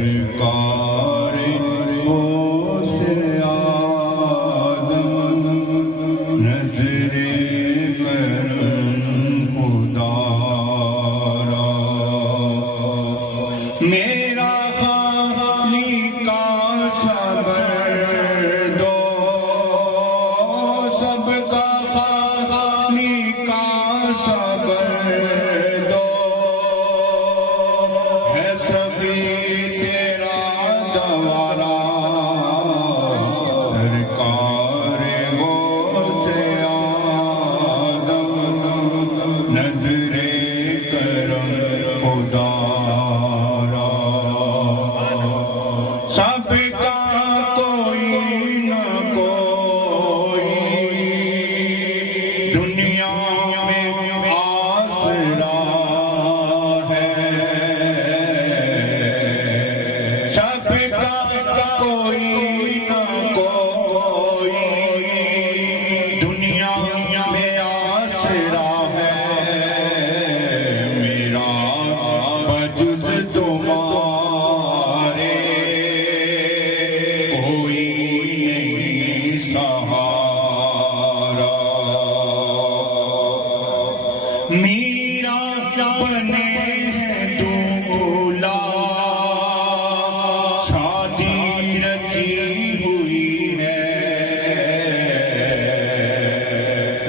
سرکار غوث آدم نظر کرم خدا را میرا خالق کا صبر دو سب کا خالق کا صبر دو ہے سبھی تیرا دوارا سرکار غوث آدم نظر کرم خدا را سب کا کوئی نہ کوئی دنیا میں آسرا ہے سب کا کوئی نہ کوئی دنیا میں آسرا ہے میرا بجز تمہارے کوئی نہیں سہارا میرا بنے ہیں دولا شادی رچی ہوئی ہے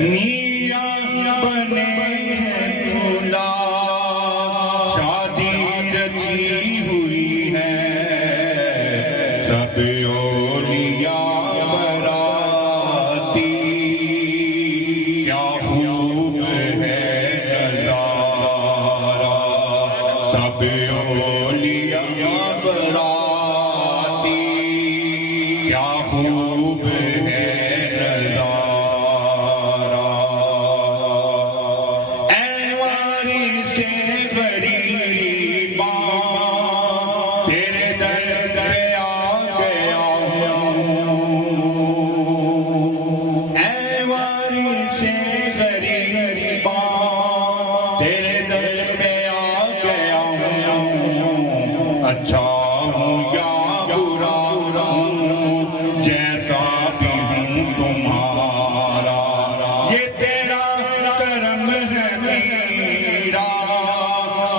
میرا بنے ہیں دولا شادی رچی ہوئی ہے سب اولیاء براتی کیا خوب ہے نظارہ سب اولیاء براتی کیا خوب ہے نظارہ اے وارث غریباں تیرے در پہ آ گیا ہوں اے وارث غریباں تیرے در پہ آ گیا ہوں اچھا ہوں یا برا ہوں جیسا بھی ہوں تمہارا یہ تیرا کرم ہے میرا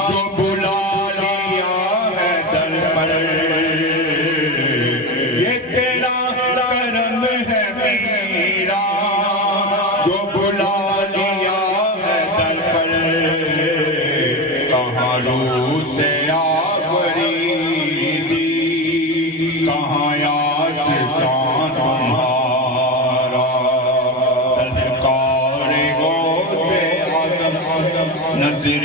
جو بلا لیا ہے در پر یہ تیرا کرم ہے میرا جو بلا لیا ہے در پر کہاں روح سے آفریدی کہاں یاسکاں تمہارا سرکار غوث آدم نظر